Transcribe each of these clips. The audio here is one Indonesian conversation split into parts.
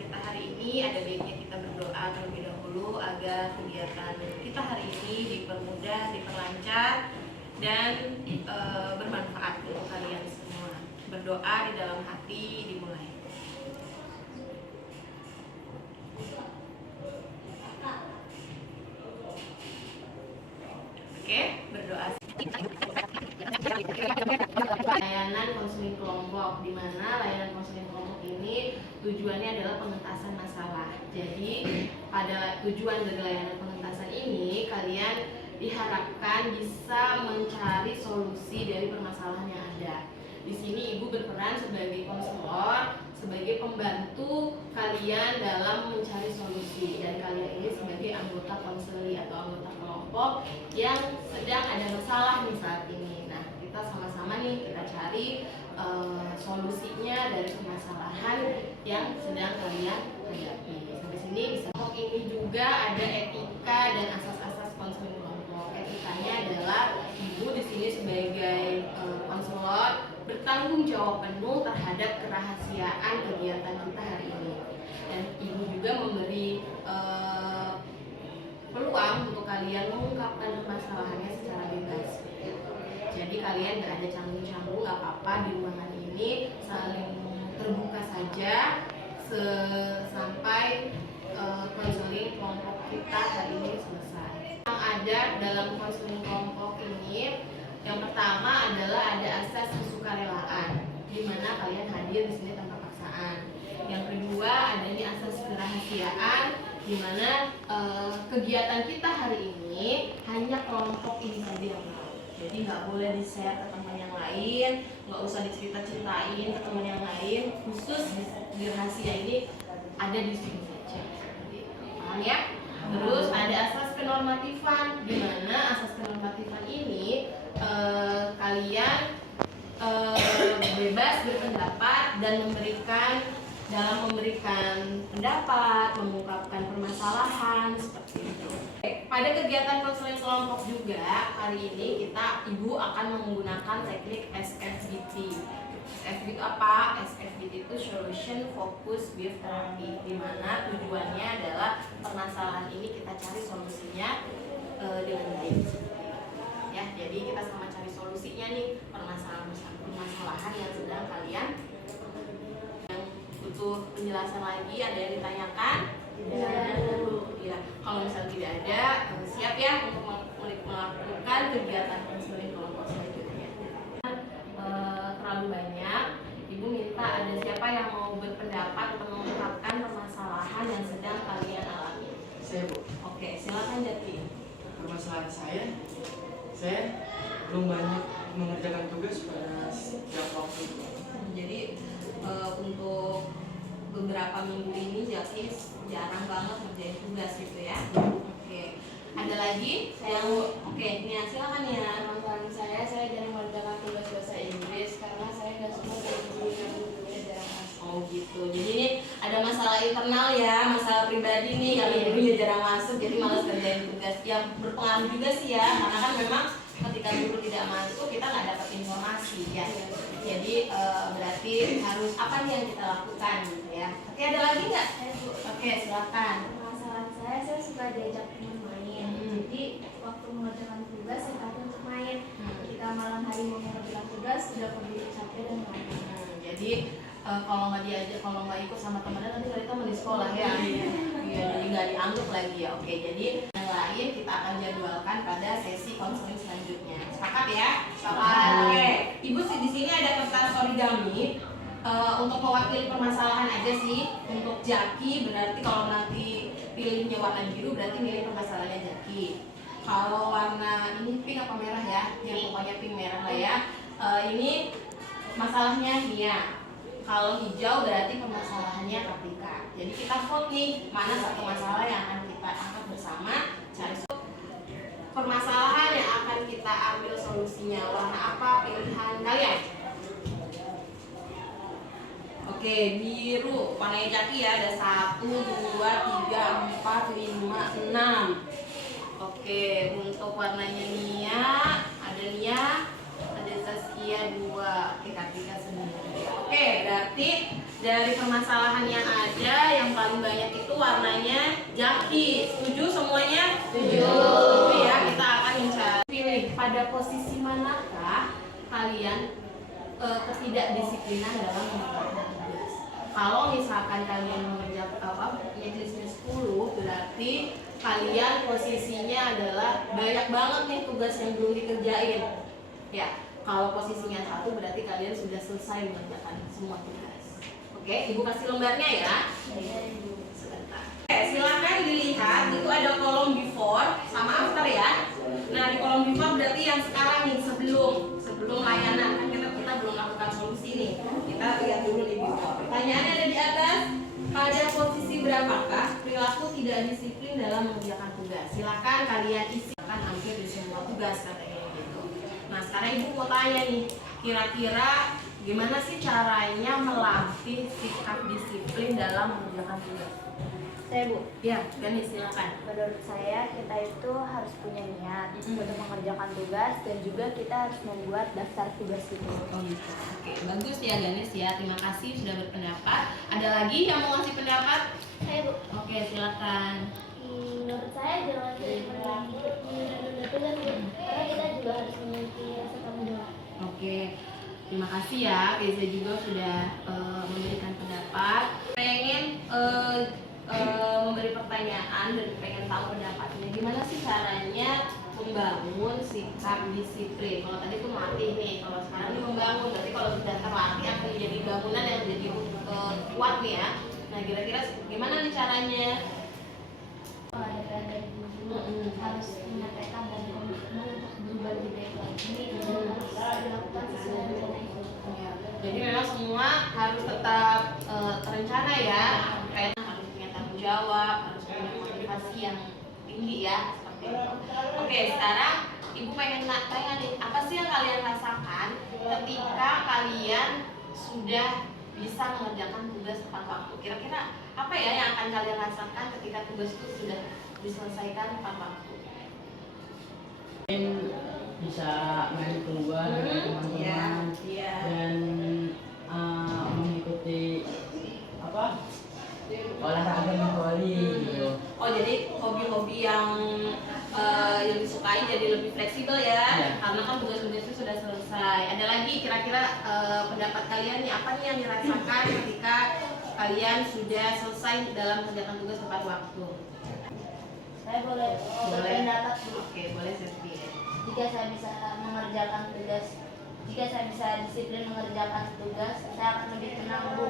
kita hari ini, ada baiknya kita berdoa terlebih dahulu agar kegiatan kita hari ini dipermudah, diperlancar, dan bermanfaat untuk kalian semua. Berdoa di dalam hati dimulai. Oke, berdoa. Layanan konseling kelompok, di mana layanan konseling kelompok ini tujuannya adalah pengentasan masalah. Jadi pada tujuan dari layanan pengentasan ini, kalian diharapkan bisa mencari solusi dari permasalahan yang ada. Di sini ibu berperan sebagai konselor, sebagai pembantu kalian dalam mencari solusi, dan kalian ini sebagai anggota konseli atau anggota kelompok yang sedang ada masalah nih saat ini. Nah, kita sama-sama nih kita cari solusinya dari permasalahan yang sedang kalian hadapi. Sampai sini bisa. Ini juga ada etika dan asas-asas konseling kelompok. Etikanya adalah ibu di sini sebagai konselor bertanggung jawab penuh terhadap kerahasiaan kegiatan kita hari ini, dan ibu juga memberi peluang untuk kalian mengungkapkan permasalahannya secara bebas. Jadi kalian nggak ada canggung-canggung, nggak apa-apa, di ruangan ini saling terbuka saja sampai konseling kelompok kita hari ini selesai. Yang ada dalam konseling kelompok ini, yang pertama adalah ada asas kesukarelaan, di mana kalian hadir di sini tanpa paksaan. Yang kedua ada ini asas kerahasiaan, di mana kegiatan kita hari ini hanya kelompok ini saja yang tahu. Jadi nggak boleh di-share ke teman yang lain, nggak usah dicerita-ceritain ke teman yang lain. Khusus di rahasia ini ada di sini saja. Paham ya? Terus ada asas kenormatifan, di mana asas kenormatifan ini kalian bebas berpendapat dan memberikan pendapat, mengungkapkan permasalahan seperti itu. Pada kegiatan konseling kelompok juga hari ini ibu akan menggunakan teknik SFBT. SFBT itu apa? SFBT itu Solution Focus Based Therapy, di mana tujuannya adalah permasalahan ini kita cari solusinya dengan baik. Ya, jadi kita sama cari solusinya nih permasalahan yang sedang kalian. Yang butuh penjelasan lagi, ada yang ditanyakan? Ya, kalau misalnya tidak ada, siap ya untuk melakukan kegiatan konseling kelompok selanjutnya. Terlalu banyak, ibu minta ada siapa yang mau berpendapat atau mengungkapkan permasalahan yang sedang kalian alami? Saya, Bu. Oke, silakan Jati. Permasalahan saya belum banyak mengerjakan tugas pada setiap waktu. Jadi untuk beberapa minggu ini Jaki jarang banget ngerjain tugas gitu ya. Oke. Ada lagi yang Nia, silakan Nia. Permasalahan saya jarang mengerjakan tugas bahasa Inggris karena saya nggak suka guru yang gurunya jarang masuk. Oh gitu. Jadi ini ada masalah internal ya, masalah pribadi nih, kalau gurunya jarang masuk jadi malas kerjain tugas. Yang berpengaruh juga sih ya, karena kan memang ketika guru tidak masuk kita nggak dapat informasi ya. Jadi berarti harus apa nih yang kita lakukan gitu ya. Oke, ada lagi nggak? Oke, silakan. Permasalahan saya suka diajak teman main. Jadi waktu mengerjakan tugas saya takut untuk main. Ketika malam hari mau mengerjakan tugas sudah keburu capek dan ngantuk. Jadi kalau nggak ikut sama temennya nanti nggak ditemen di sekolah ya. Iya, jadi nggak dianggap lagi ya. Oke, jadi yang lain kita akan jadwalkan pada sesi konseling selanjutnya. Sepakat ya? Sepakat. Oke, ibu sih di sini ada kertas origami untuk mewakili permasalahan aja sih. Untuk Jaki berarti kalau nanti pilihnya warna biru berarti milih permasalahannya Jaki. Kalau warna ini pink apa merah ya? Yang pokoknya pink merah lah ya. Ini masalahnya Nia. Kalau hijau berarti permasalahannya Kartika. Jadi kita vote nih mana satu masalah yang akan kita angkat bersama, cari permasalahan yang akan kita ambil solusinya. Warna apa pilihan kalian? Oke, biru. Warnanya Jaki ya, ada 1, 2, 3, 4, 5, 6. Oke, untuk warnanya Nia, ada Zaskia 2, Kartika 9. Oke, berarti dari permasalahan yang ada yang banyak itu warnanya jaki. Setuju semuanya? Setuju. Setuju ya, kita akan mencari. Pilih pada posisi manakah kalian ketidakdisiplinan dalam mengerjakan tugas. Kalau misalkan kalian mengerjakan checklistnya 10, berarti kalian posisinya adalah banyak banget nih tugas yang belum dikerjain. Ya, kalau posisinya 1 berarti kalian sudah selesai mengerjakan semua tugas. Oke, Ibu kasih lembarnya ya. Sebentar. Oke, silakan dilihat, itu ada kolom before sama after ya. Nah, di kolom before berarti yang sekarang nih, sebelum layanan. Kan kita belum lakukan solusi nih. Kita lihat dulu di before. Pertanyaannya ada di atas. Pada posisi berapakah perilaku tidak disiplin dalam mengerjakan tugas? Silakan kalian isi, kan hampir di semua tugas katanya gitu. Nah, sekarang Ibu mau tanya nih, kira-kira gimana sih caranya melatih sikap disiplin dalam mengerjakan tugas? Saya Bu, Ya, Gani silakan. menurut saya kita itu harus punya niat untuk mengerjakan tugas dan juga kita harus membuat daftar tugas itu. Oh gitu. Oke, bagus ya Ganis ya. Terima kasih sudah berpendapat. Ada lagi yang mau ngasih pendapat? Saya Bu, Oke, silakan. menurut saya jangan menunda tugas Bu, karena kita juga harus memiliki rasa tanggung jawab. Oke. Terima kasih ya, Geza juga sudah memberikan pendapat. Pengen memberi pertanyaan dan pengen tahu pendapatnya. Gimana sih caranya membangun sikap disiplin? Kalau tadi tuh melatih nih, kalau sekarang ini membangun. Berarti kalau sudah terlatih akan menjadi bangunan yang jadi kuat nih ya. Nah, kira-kira gimana nih caranya? Kalau ada peran dari guru harus menyampaikan dan komitmen untuk berubah lebih baik lagi dan harus dilakukan sesuai rencana itu. Jadi memang semua harus tetap terencana ya. Kayak harus punya tanggung jawab, harus punya motivasi yang tinggi ya, seperti itu. Oke, sekarang Ibu pengen tanya nih, apa sih yang kalian rasakan ketika kalian sudah bisa mengerjakan tugas tepat waktu? Kira-kira apa ya yang akan kalian rasakan ketika tugas itu sudah diselesaikan tepat waktu? Bisa main keluar dengan teman-teman dan mengikuti olahraga voli gitu. Oh, jadi hobi-hobi yang disukai jadi lebih fleksibel ya, karena kan tugas-tugasnya sudah selesai. Ada lagi kira-kira pendapat kalian nih, apa nih yang dirasakan ketika kalian sudah selesai dalam mengerjakan tugas tepat waktu? Saya boleh berpendapat Bu. Oke, boleh Septi. Jika saya bisa mengerjakan tugas, jika saya bisa disiplin mengerjakan tugas, saya akan lebih tenang Bu.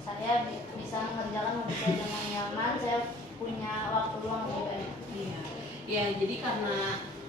Saya bisa mengerjakan tugas saya dengan nyaman, saya punya waktu luang lebih baik. Iya. Ya, jadi karena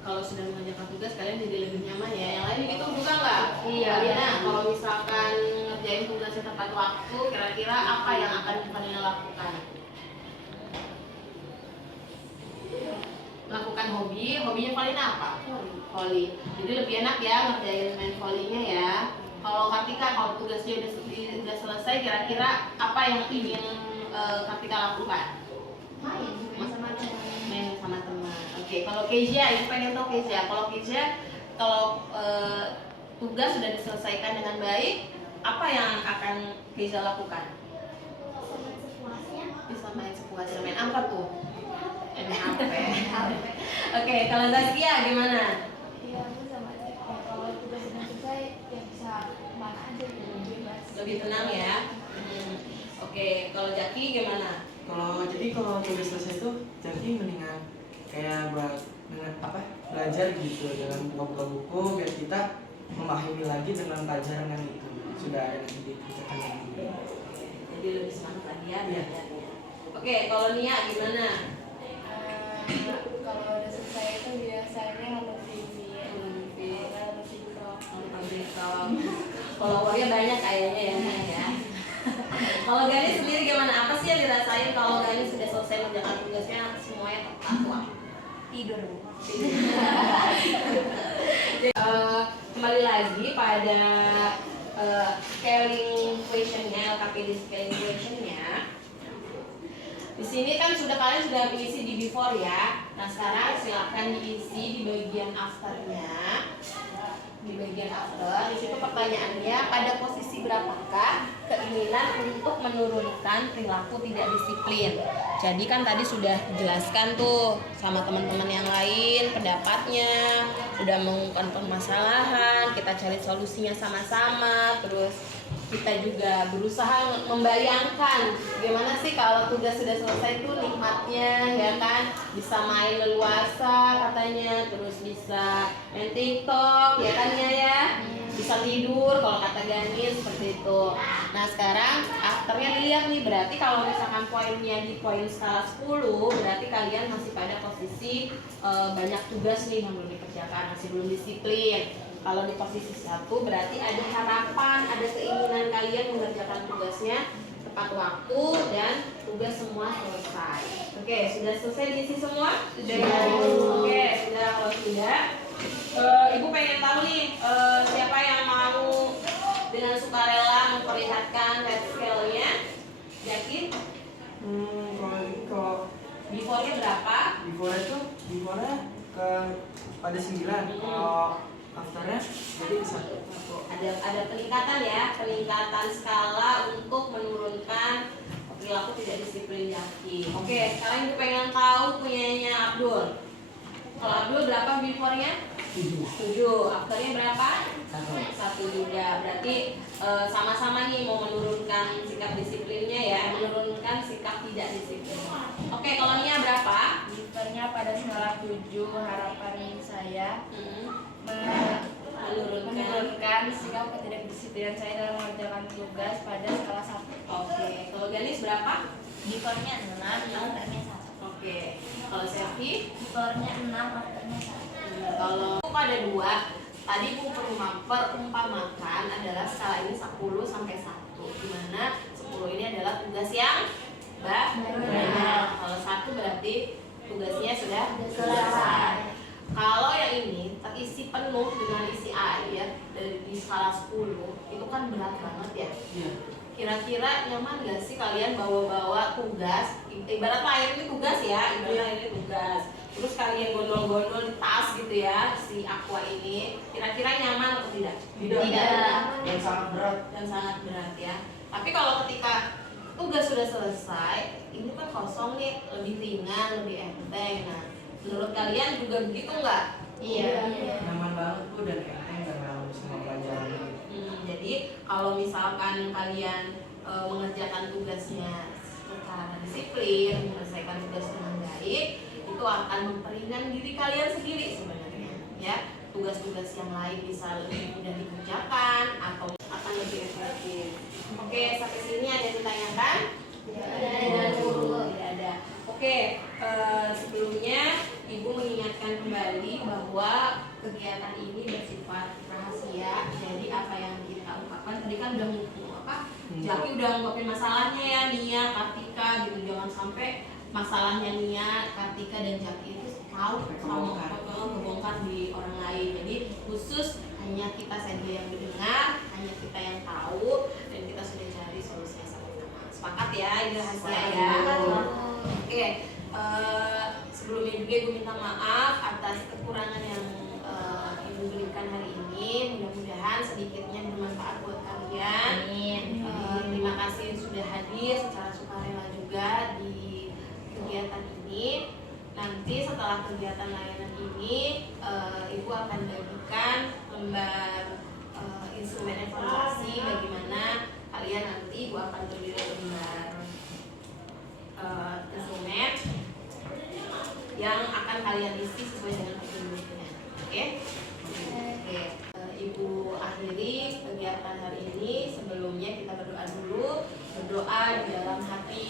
kalau sudah mengerjakan tugas kalian jadi lebih nyaman ya. Yang lain gitu bukan nggak? Iya. Nah, kalau misalkan ngerjain tugasnya tepat waktu, kira-kira apa yang akan kalian lakukan? Lakukan hobinya paling apa? Voli. Jadi lebih enak ya ngerjain main volinya ya. Kalau Kartika, kalau tugasnya udah selesai, kira-kira apa yang ingin Kartika lakukan? Main sama teman. Main sama teman. Oke, kalau Kezia, ini pengen tahu Kezia. Kalau tugas sudah diselesaikan dengan baik, apa yang akan Kezia lakukan? Sama sepuasnya. Bisa main sepuasnya. Main apa tuh? Main apa? Oke, kalau Zaskia gimana? Iya Bu, sama aja. Kalau tugas sudah selesai, ya bisa kemana aja bebas. Lebih tenang ya. Oke, kalau Jaki gimana? Kalau tugas selesai itu jadi mendingan kayak buat belajar gitu dengan buka-buka buku biar kita memahami lagi dengan pelajaran yang itu sudah ada nanti dikerjakan lagi. Jadi lebih semangat lagi ya belajarnya. Oke, kalau Nia gimana? Kalau udah selesai itu biasanya nonton TV, nonton TikTok. Followernya banyak kayaknya ya Nia ya. Kalau Gani sendiri gimana? Apa sih yang dirasain kalau Gani sudah selesai mengerjakan tugasnya semuanya tepat waktu? Tidur Bu. Kembali lagi pada scaling questionnya, LKPD scaling questionnya. Di sini kan kalian sudah diisi di before ya. Nah, sekarang silakan diisi di bagian afternya. Di bagian after, di situ pertanyaannya pada posisi berapakah keinginan untuk menurunkan perilaku tidak disiplin. Jadi kan tadi sudah dijelaskan tuh sama teman-teman yang lain pendapatnya, udah mengungkapkan permasalahan, kita cari solusinya sama-sama, terus kita juga berusaha membayangkan gimana sih kalau tugas sudah selesai tuh nikmatnya, ya kan, bisa main leluasa katanya, terus bisa main TikTok, ya kan ya, bisa tidur kalau kata Gani seperti itu. Nah sekarang afternya dilihat nih, berarti kalau misalkan poinnya di poin skala 10, berarti kalian masih pada posisi banyak tugas nih yang belum dikerjakan, masih belum disiplin. Kalau di posisi 1 berarti ada harapan, ada keinginan kalian mengerjakan tugasnya tepat waktu dan tugas semua selesai. Oke, sudah selesai diisi semua? Sudah. Oke, sudah. Kalau sudah, Ibu pengen tahu nih siapa yang mau dengan sukarela memperlihatkan red scale-nya? Yakin? Kalau Before-nya berapa? before-nya ke pada 9. Kalau afternya jadi 1. Ada peningkatan ya, peningkatan skala untuk menurunkan perilaku tidak disiplin Jaki. Oke, sekarang Ibu pengen tahu punyanya Abdul. Kalau Abdul berapa before-nya? 7. Afternya berapa? 1 juga. Berarti sama-sama nih mau menurunkan sikap disiplinnya ya, menurunkan sikap tidak disiplin. Oke, kalau Nia berapa? Before-nya pada skala 7, harapan saya menurunkan sikap ketidakdisiplinan saya dalam mengerjakan tugas pada skala 1. Oke, kalau Ganis berapa? Before-nya 6, afternya 1. Oke, kalau Selfie? Before-nya 6, afternya 1. Kalau ada 2, tadi Bu perumpamakan adalah skala ini 10 sampai 1, dimana 10 ini adalah tugas yang banyak. Kalau 1 berarti tugasnya sudah selesai. Kalau yang ini terisi penuh dengan isi air di skala 10, itu kan berat banget ya. Iya. Kira-kira nyaman gak sih kalian bawa-bawa tugas? Ibarat air ini tugas ya, ibarat air ini tugas. Terus kalian gondol-gondol di tas gitu ya, si aqua ini. Kira-kira nyaman atau tidak? Tidak. Dan sangat berat. Dan sangat berat ya. Tapi kalau ketika tugas sudah selesai, ini kan kosong nih, lebih ringan, lebih enteng. Nah, menurut kalian juga begitu nggak? Iya. Nyaman banget Bu dan enteng karena semua pelajaran. Jadi kalau misalkan kalian mengerjakan tugasnya secara disiplin, menyelesaikan tugas dengan baik, itu akan memperingan diri kalian sendiri sebenarnya. Ya, tugas-tugas yang lain bisa lebih mudah dikerjakan atau akan lebih efektif. Oke, sampai sini ada yang ditanyakan? Tidak ada. Oke, sebelumnya Ibu mengingatkan kembali bahwa kegiatan ini bersifat rahasia. Jadi apa yang kita ungkapkan tadi kan udah Jaki udah ngungkapin masalahnya ya, Nia, Kartika gitu. Jangan sampai masalahnya Nia, Kartika dan Jaki itu tahu sama kebongkar di orang lain. Jadi khusus hanya kita saja yang mendengar, hanya kita yang tahu, dan kita sudah cari solusinya sama-sama. Sepakat ya, ini rahasia ya. Oke, sebelumnya juga Ibu minta maaf atas kekurangan yang Ibu berikan hari ini. Mudah-mudahan sedikitnya bermanfaat buat kalian. Terima kasih sudah hadir secara sukarela juga di kegiatan ini. Nanti setelah kegiatan layanan ini, Ibu akan bagikan lembar instrumen evaluasi bagaimana kalian nanti. Ibu akan beri lembar instrumen yang akan kalian isi sesuai dengan petunjuknya. Oke? Ibu akhiri kegiatan hari ini. Sebelumnya kita berdoa dulu. Berdoa di dalam hati.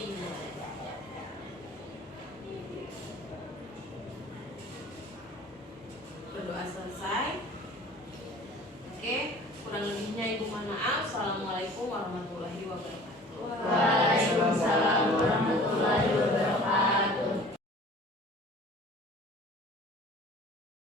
Berdoa selesai. Oke, kurang lebihnya Ibu mohon maaf. Assalamualaikum warahmatullahi wabarakatuh. Waalaikumsalam warahmatullahi wabarakatuh.